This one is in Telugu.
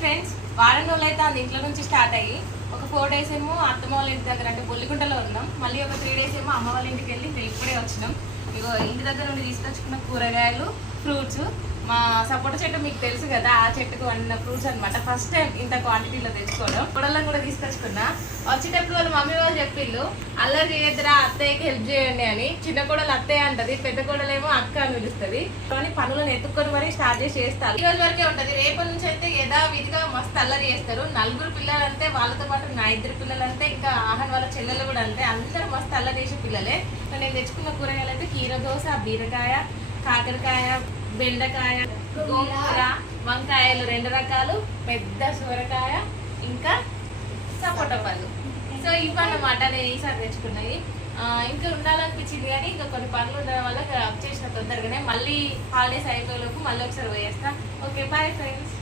ఫ్రెండ్స్, వారం రోజులు అయితే అది ఇంట్లో నుంచి స్టార్ట్ అయ్యి ఒక 4 days ఏమో అత్తమ్మ వాళ్ళ ఇంటి దగ్గర అంటే బొల్లిగుంటలో ఉన్నాం. మళ్ళీ ఒక 3 days ఏమో అమ్మ వాళ్ళ ఇంటికి వెళ్ళి ఇప్పుడే వచ్చినాం. ఇగో ఇంటి దగ్గర నుండి తీసుకొచ్చుకున్న కూరగాయలు, ఫ్రూట్స్. మా సపోటా చెట్టు మీకు తెలుసు కదా, ఆ చెట్టుకు వండిన ఫ్రూట్స్ అనమాట. ఫస్ట్ టైం ఇంత క్వాంటిటీలో తెచ్చుకోవడం. కూరలను కూడా తీసుకొచ్చుకున్నా. వచ్చేటప్పుడు వాళ్ళ మమ్మీ వాళ్ళు చెప్పిండు అల్లరి చేయొద్దురా, అత్తయ్యకి హెల్ప్ చేయండి అని. చిన్న కోడలు అత్తయ్య అంటది, పెద్ద కోడలేమో అక్క అని పిలుస్తుంది. కానీ పనులను ఎత్తుక్కొని మరీ స్టార్ట్ చేసి చేస్తారు. ఈ రోజు వరకే ఉంటది. రేపటి నుంచి అయితే యథావిధిగా మస్తు అల్లరి చేస్తారు. 4 పిల్లలు అంతే, వాళ్ళతో పాటు నా 2 పిల్లలు అంతే, ఇంకా ఆహన్ వాళ్ళ చెల్లెలు కూడా అంతే. అందరూ మస్తు అల్లరి చేసే పిల్లలే. నేను తెచ్చుకున్న కూరగాయలు అయితే కీరదోస, బీరకాయ, కాకరకాయ, బెండకాయ, గోంగూర, వంకాయలు 2 రకాలు, పెద్ద సొరకాయ, ఇంకా సపోటా పళ్ళు. సో ఇవన్నమాట నేను ఈసారి తెచ్చుకున్నది. ఇంకా ఉండాలనిపించింది కానీ ఇంకా కొన్ని పనులు ఉండడం వల్ల చేసిన తొందరగానే. మళ్ళీ హాలిడేస్ అయిపోయేలోపు మళ్ళీ ఒకసారి పోయేస్తా. Okay, bye friends.